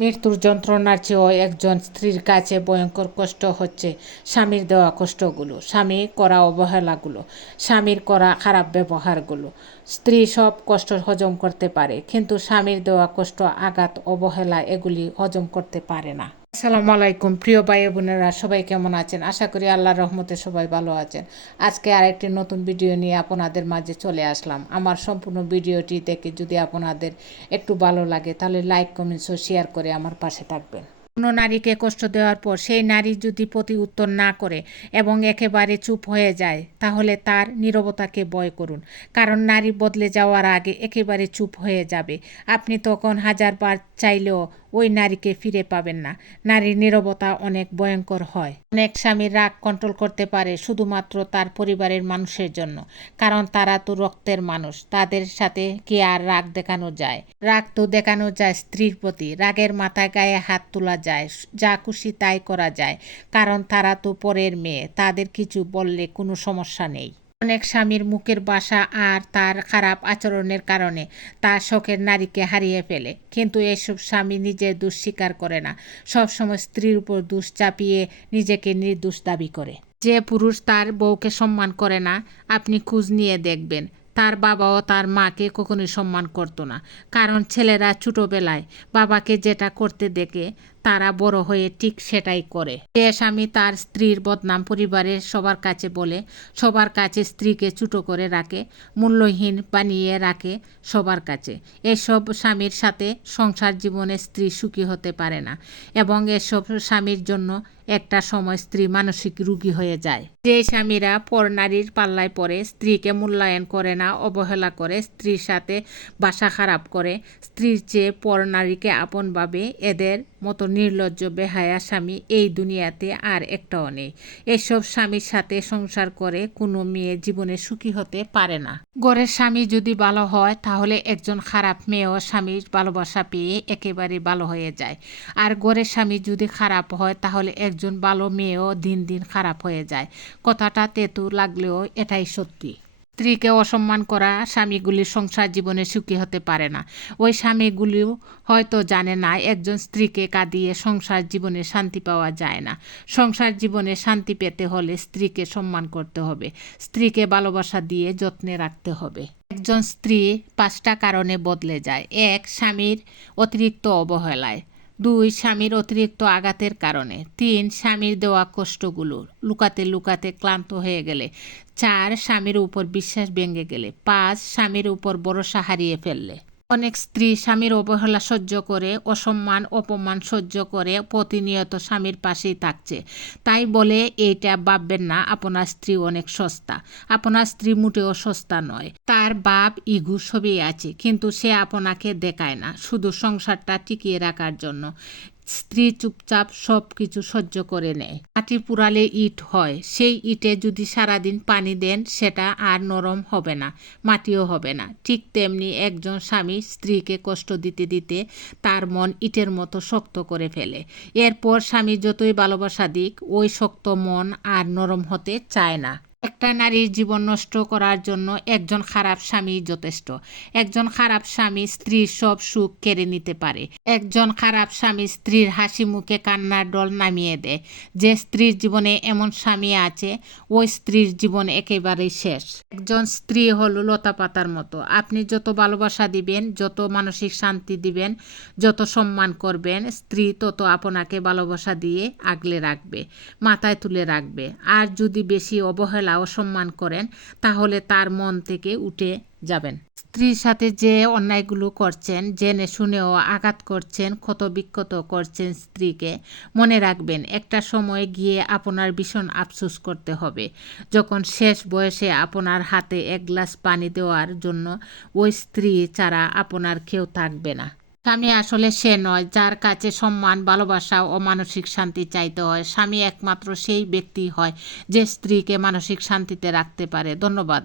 মৃত্যুর যন্ত্রণার চেয়েও একজন স্ত্রীর কাছে ভয়ঙ্কর কষ্ট হচ্ছে স্বামীর দেওয়া কষ্টগুলো, স্বামী করা অবহেলাগুলো, স্বামীর করা খারাপ ব্যবহারগুলো। স্ত্রী সব কষ্ট হজম করতে পারে, কিন্তু স্বামীর দেওয়া কষ্ট, আঘাত, অবহেলা এগুলি হজম করতে পারে না। আসসালামু আলাইকুম প্রিয় ভাই বোনেরা, সবাই কেমন আছেন? আশা করি আল্লাহর রহমতে সবাই ভালো আছেন। আজকে আরেকটি নতুন ভিডিও নিয়ে আপনাদের মাঝে চলে আসলাম। আমার সম্পূর্ণ ভিডিওটি দেখে যদি আপনাদের একটু ভালো লাগে তাহলে লাইক, কমেন্টস ও শেয়ার করে আমার পাশে থাকবেন। কোনো নারীকে কষ্ট দেওয়ার পর সেই নারী যদি প্রতি উত্তর না করে এবং একেবারে চুপ হয়ে যায়, তাহলে তার নীরবতাকে ভয় করুন। কারণ নারী বদলে যাওয়ার আগে একেবারে চুপ হয়ে যাবে। আপনি তখন হাজারবার চাইলেও ওই নারীকে ফিরে পাবেন না। নারীর নীরবতা অনেক ভয়ঙ্কর হয়। অনেক স্বামীর রাগ কন্ট্রোল করতে পারে শুধুমাত্র তার পরিবারের মানুষের জন্য, কারণ তারা তো রক্তের মানুষ। তাদের সাথে কি আর রাগ দেখানো যায়? রাগ তো দেখানো যায় স্ত্রীর প্রতি। রাগের মাথায় গায়ে হাত তোলা যায়, যা খুশি তাই করা যায়, কারণ তারা তো পরের মেয়ে। তাদের কিছু বললে কোনো সমস্যা নেই। অনেক স্বামীর মুখের ভাষা আর তার খারাপ আচরণের কারণে তার শখের নারীকে হারিয়ে ফেলে, কিন্তু এসব স্বামী নিজের দোষ স্বীকার করে না। সবসময় স্ত্রীর উপর দোষ চাপিয়ে নিজেকে নির্দোষ দাবি করে। যে পুরুষ তার বউকে সম্মান করে না, আপনি খোঁজ নিয়ে দেখবেন তার বাবাও তার মাকে কখনোই সম্মান করতো না। কারণ ছেলেরা ছোটোবেলায় বাবাকে যেটা করতে দেখে তারা বড় হয়ে ঠিক সেটাই করে। যে স্বামী তার স্ত্রীর বদনাম পরিবারের সবার কাছে বলে, সবার কাছে স্ত্রীকে ছোটো করে রাখে, মূল্যহীন বানিয়ে রাখে সবার কাছে, এসব স্বামীর সাথে সংসার জীবনে স্ত্রী সুখী হতে পারে না। এবং এসব স্বামীর জন্য একটা সময় স্ত্রী মানসিক রোগী হয়ে যায়। যে স্বামীরা পর নারীর পাল্লায় পড়ে, স্ত্রীকে মূল্যায়ন করে না, অবহেলা করে, স্ত্রীর সাথে ভাষা খারাপ করে, স্ত্রীর চেয়ে পর নারীকে আপন ভাবে, এদের মতো নির্লজ্জ বেহায়া স্বামী এই দুনিয়াতে আর একটাও নেই। এসব স্বামীর সাথে সংসার করে কোনো মেয়ে জীবনে সুখী হতে পারে না। ঘরের স্বামী যদি ভালো হয়, তাহলে একজন খারাপ মেয়েও স্বামীর ভালোবাসা পেয়ে একেবারে ভালো হয়ে যায়। আর ঘরের স্বামী যদি খারাপ হয়, তাহলে একজন ভালো মেয়েও দিন দিন খারাপ হয়ে যায়। কথাটা তেতো লাগলেও এটাই সত্যি। স্ত্রীকে অসম্মান করা স্বামীগুলির সংসার জীবনে সুখী হতে পারে না। ওই স্বামীগুলিও হয়তো জানে না একজন স্ত্রীকে কাঁদিয়ে সংসার জীবনে শান্তি পাওয়া যায় না। সংসার জীবনে শান্তি পেতে হলে স্ত্রীকে সম্মান করতে হবে, স্ত্রীকে ভালোবাসা দিয়ে যত্নে রাখতে হবে। একজন স্ত্রী 5টা কারণে বদলে যায়। 1. স্বামীর অতিরিক্ত অবহেলায়। 2. স্বামীর অতিরিক্ত আঘাতের কারণে। 3. স্বামীর দেওয়া কষ্টগুলো লুকাতে লুকাতে ক্লান্ত হয়ে গেলে। 4. স্বামীর উপর বিশ্বাস ভেঙে গেলে। 5. স্বামীর উপর ভরসা হারিয়ে ফেললে। অনেক স্ত্রী স্বামীর অবহেলা সহ্য করে, অসম্মান অপমান সহ্য করে প্রতিনিয়ত স্বামীর পাশেই থাকছে। তাই বলে এইটা ভাববেন না আপনার স্ত্রী অনেক সস্তা। আপনার স্ত্রী মোটেও সস্তা নয়। তার বাপ ইগু সবই আছে, কিন্তু সে আপনাকে দেখায় না, শুধু সংসারটা টিকিয়ে রাখার জন্য। স্ত্রী চুপচাপ সব কিছু সহ্য করে নেয়। মাটি পুড়ালে ইট হয়, সেই ইটে যদি সারাদিন পানি দেন সেটা আর নরম হবে না, মাটিও হবে না। ঠিক তেমনি একজন স্বামী স্ত্রীকে কষ্ট দিতে দিতে তার মন ইটের মতো শক্ত করে ফেলে। এরপর স্বামী যতই ভালোবাসা দিক, ওই শক্ত মন আর নরম হতে চায় না। একটা নারীর জীবন নষ্ট করার জন্য একজন খারাপ স্বামী যথেষ্ট। একজন খারাপ স্বামী স্ত্রীর সব সুখ কেড়ে নিতে পারে। একজন খারাপ স্বামী স্ত্রীর হাসি মুখে কান্নার ডল নামিয়ে দেয়। যে স্ত্রীর জীবনে এমন স্বামী আছে, ওই স্ত্রীর জীবন একেবারেই শেষ। একজন স্ত্রী হলো লতা পাতার মতো। আপনি যত ভালোবাসা দিবেন, যত মানসিক শান্তি দিবেন, যত সম্মান করবেন, স্ত্রী তত আপনাকে ভালোবাসা দিয়ে আগলে রাখবে, মাথায় তুলে রাখবে। আর যদি বেশি অবহেলা অসম্মান করেন, তাহলে তার মন থেকে উঠে যাবেন। স্ত্রীর সাথে যে অন্যায়গুলো করছেন, জেনে শুনেও আঘাত করছেন, ক্ষত বিক্ষত করছেন স্ত্রীকে, মনে রাখবেন একটা সময় গিয়ে আপনার ভীষণ আফসোস করতে হবে, যখন শেষ বয়সে আপনার হাতে এক গ্লাস পানি দেওয়ার জন্য ওই স্ত্রী ছাড়া আপনার কেউ থাকবে না। স্বামী আসলে সে নয় যার কাছে সম্মান, ভালোবাসা ও মানসিক শান্তি চাইতে হয়। স্বামী একমাত্র সেই ব্যক্তি হয় যে স্ত্রীকে মানসিক শান্তিতে রাখতে পারে। ধন্যবাদ।